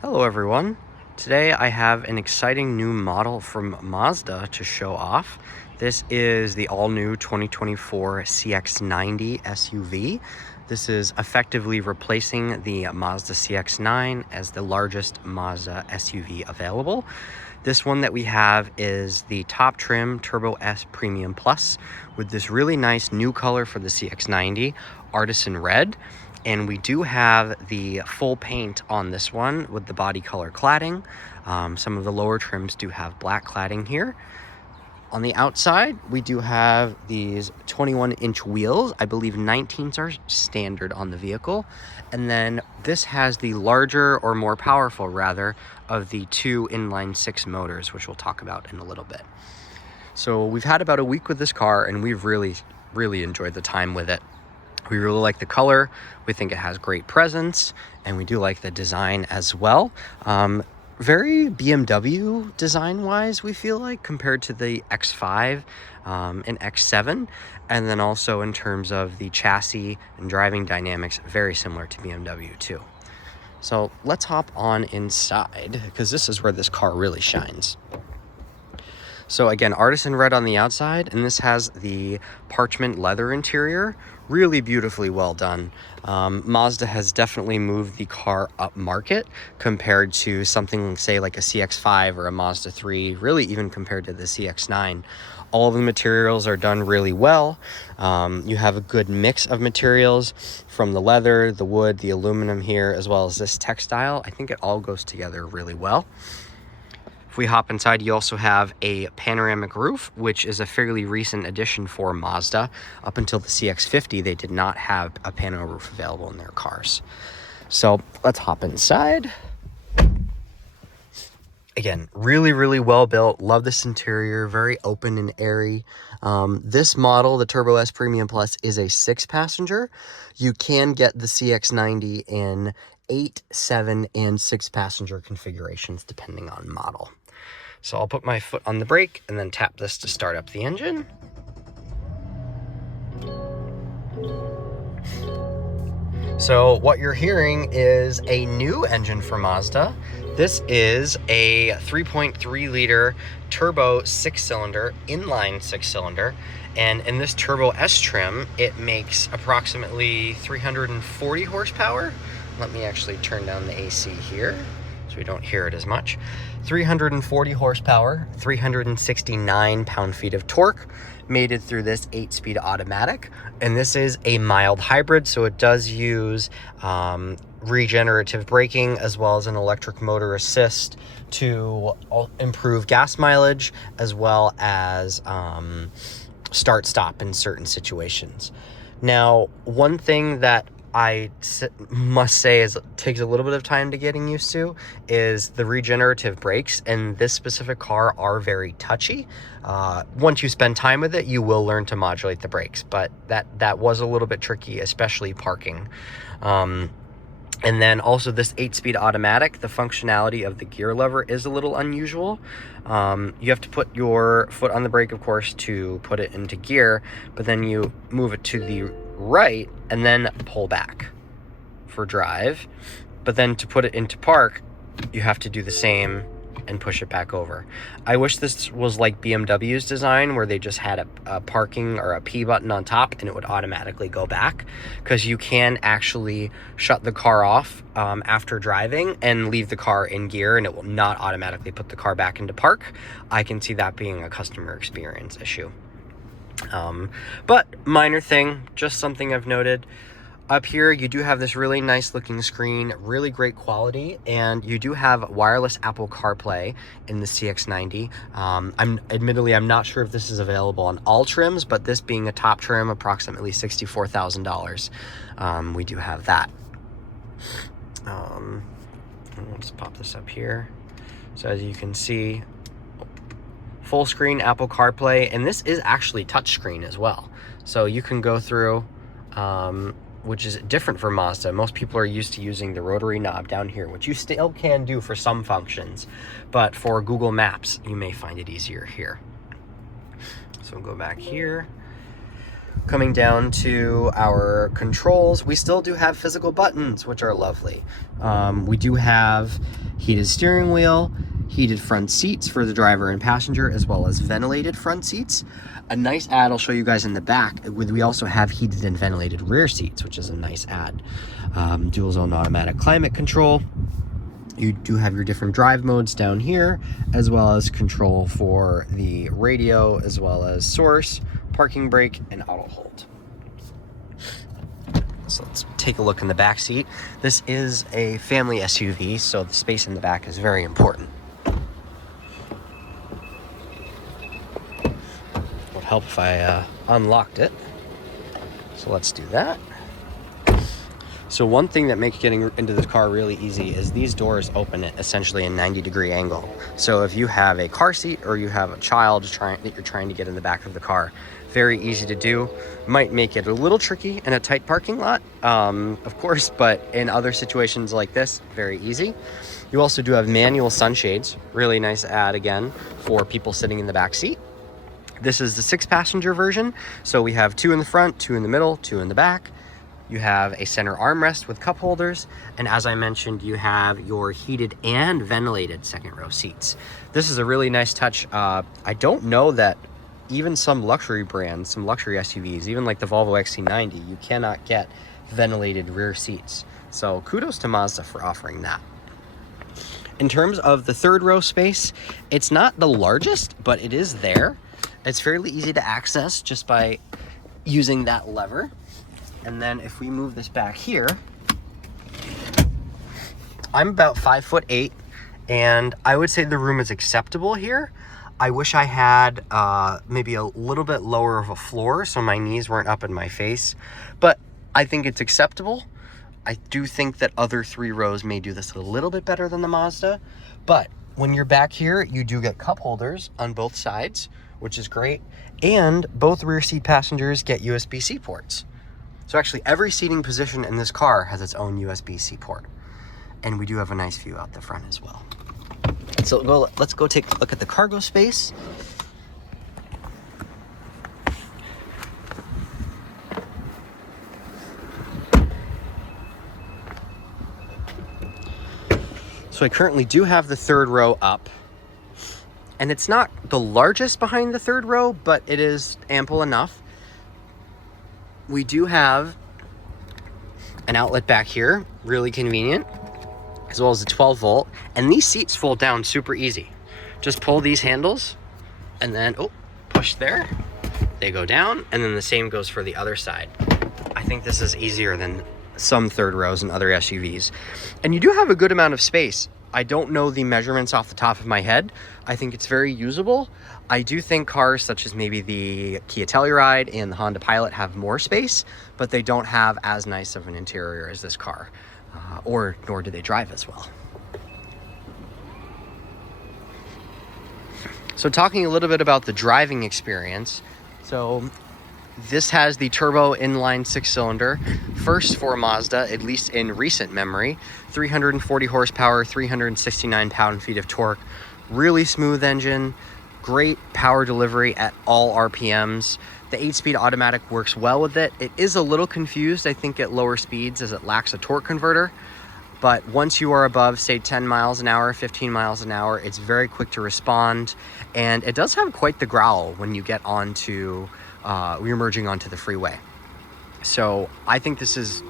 Hello everyone. Today I have an exciting new model from Mazda to show off. This is the all-new 2024 CX-90 SUV. This is effectively replacing the Mazda CX-9 as the largest Mazda SUV available. This one that we have is the top trim Turbo S Premium Plus with this really nice new color for the CX-90, Artisan Red. And we do have the full paint on this one with the body color cladding. Some of the lower trims do have black cladding here. On the outside, we do have these 21-inch wheels. I believe 19s are standard on the vehicle. And then this has the larger, or more powerful rather, of the two inline-six motors, which we'll talk about in a little bit. So we've had about a week with this car, and we've really enjoyed the time with it. We really like the color. We think it has great presence, and we do like the design as well. Very BMW design-wise, we feel like, compared to the X5 and X7. And then also in terms of the chassis and driving dynamics, very similar to BMW too. So let's hop on inside, because this is where this car really shines. So again, Artisan Red on the outside, and this has the parchment leather interior. Really beautifully well done. Mazda has definitely moved the car up market compared to something, say, like a CX-5 or a Mazda 3, really even compared to the CX-9. All of the materials are done really well. You have a good mix of materials from the leather, the wood, the aluminum here, as well as this textile. I think it all goes together really well. If we hop inside, you also have a panoramic roof, which is a fairly recent addition for Mazda. Up until the CX-50, they did not have a pano roof available in their cars. So let's hop inside. Again, really well built. Love this interior, very open and airy. This model, the Turbo S Premium Plus, is a 6-passenger. You can get the CX-90 in 8, 7, and 6-passenger configurations depending on model. So I'll put my foot on the brake and then tap this to start up the engine. So what you're hearing is a new engine for Mazda. This is a 3.3 liter turbo 6-cylinder, inline 6-cylinder. And in this Turbo S trim, it makes approximately 340 horsepower. Let me actually turn down the AC here so we don't hear it as much. 340 horsepower, 369 pound-feet of torque, mated through this 8-speed automatic. And this is a mild hybrid, so it does use regenerative braking as well as an electric motor assist to improve gas mileage, as well as start-stop in certain situations. Now, one thing that I must say takes a little bit of time to getting used to is the regenerative brakes, and this specific car are very touchy. Once you spend time with it, you will learn to modulate the brakes, but that was a little bit tricky, especially parking. And then also this 8-speed automatic, the functionality of the gear lever is a little unusual. You have to put your foot on the brake, of course, to put it into gear, but then you move it to the right and then pull back for drive. But then to put it into park, you have to do the same and push it back over. I wish this was like BMW's design, where they just had a parking or a P button on top and it would automatically go back, because you can actually shut the car off after driving and leave the car in gear, and it will not automatically put the car back into park. I can see that being a customer experience issue. But minor thing, just something I've noted. Up here, you do have this really nice looking screen, really great quality, and you do have wireless Apple CarPlay in the CX-90. I'm not sure if this is available on all trims, but this being a top trim, approximately $64,000, we do have that. Let's just pop this up here. So as you can see, full screen Apple CarPlay, and this is actually touchscreen as well. So you can go through, which is different for Mazda. Most people are used to using the rotary knob down here, which you still can do for some functions, but for Google Maps, you may find it easier here. So we'll go back here. Coming down to our controls, we still do have physical buttons, which are lovely. We do have heated steering wheel, heated front seats for the driver and passenger, as well as ventilated front seats. A nice add I'll show you guys in the back, we also have heated and ventilated rear seats, which is a nice add. Dual zone automatic climate control. You do have your different drive modes down here, as well as control for the radio, as well as source, parking brake, and auto hold. So let's take a look in the back seat. This is a family SUV, so the space in the back is very important. Would help if I unlocked it. So let's do that. So one thing that makes getting into this car really easy is these doors open at essentially a 90-degree angle. So if you have a car seat or you have a child that you're trying to get in the back of the car, very easy to do. Might make it a little tricky in a tight parking lot, of course, but in other situations like this, very easy. You also do have manual sunshades, really nice add again for people sitting in the back seat. This is the 6-passenger version, so we have 2 in the front, 2 in the middle, 2 in the back. You have a center armrest with cup holders, and as I mentioned, you have your heated and ventilated second row seats. This is a really nice touch. I don't know that even some luxury brands, some luxury SUVs, even like the Volvo XC90, you cannot get ventilated rear seats. So kudos to Mazda for offering that. In terms of the third row space, it's not the largest, but it is there. It's fairly easy to access just by using that lever. And then if we move this back here, I'm about 5'8", and I would say the room is acceptable here. I wish I had maybe a little bit lower of a floor so my knees weren't up in my face, but I think it's acceptable. I do think that other 3 rows may do this a little bit better than the Mazda, but when you're back here, you do get cup holders on both sides, which is great, and both rear seat passengers get USB-C ports. So actually every seating position in this car has its own USB-C port. And we do have a nice view out the front as well. So let's go take a look at the cargo space. So I currently do have the third row up. And it's not the largest behind the third row, but it is ample enough. We do have an outlet back here, really convenient, as well as a 12 volt. And these seats fold down super easy. Just pull these handles and then, push there. They go down, and then the same goes for the other side. I think this is easier than some third rows and other SUVs. And you do have a good amount of space. I don't know the measurements off the top of my head. I think it's very usable. I do think cars such as maybe the Kia Telluride and the Honda Pilot have more space, but they don't have as nice of an interior as this car, nor do they drive as well. So talking a little bit about the driving experience. So this has the turbo inline 6-cylinder, first for Mazda, at least in recent memory. 340 horsepower, 369 pound-feet of torque. Really smooth engine, great power delivery at all RPMs. The 8-speed automatic works well with it. It is a little confused, I think, at lower speeds as it lacks a torque converter. But once you are above, say, 10 miles an hour, 15 miles an hour, it's very quick to respond. And it does have quite the growl when you get onto you're merging onto the freeway. So I think this is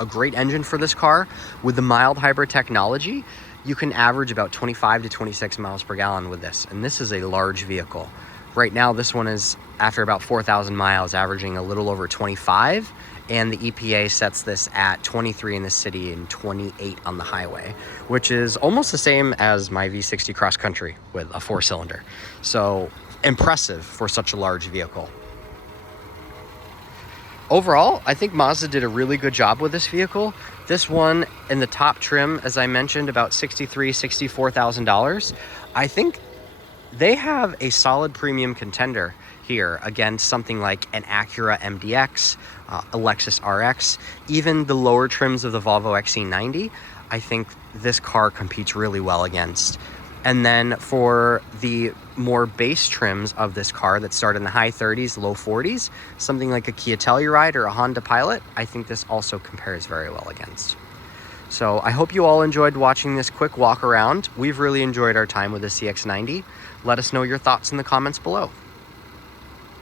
a great engine for this car. With the mild hybrid technology, you can average about 25 to 26 miles per gallon with this. And this is a large vehicle. Right now, this one is, after about 4,000 miles, averaging a little over 25. And the EPA sets this at 23 in the city and 28 on the highway, which is almost the same as my V60 cross country with a 4-cylinder. So impressive for such a large vehicle. Overall, I think Mazda did a really good job with this vehicle. This one in the top trim, as I mentioned, about $63,000, $64,000. I think they have a solid premium contender here against something like an Acura MDX, a Lexus RX, even the lower trims of the Volvo XC90. I think this car competes really well against. And then for the more base trims of this car that start in the high 30s, low 40s, something like a Kia Telluride or a Honda Pilot, I think this also compares very well against. So I hope you all enjoyed watching this quick walk around. We've really enjoyed our time with the CX-90. Let us know your thoughts in the comments below.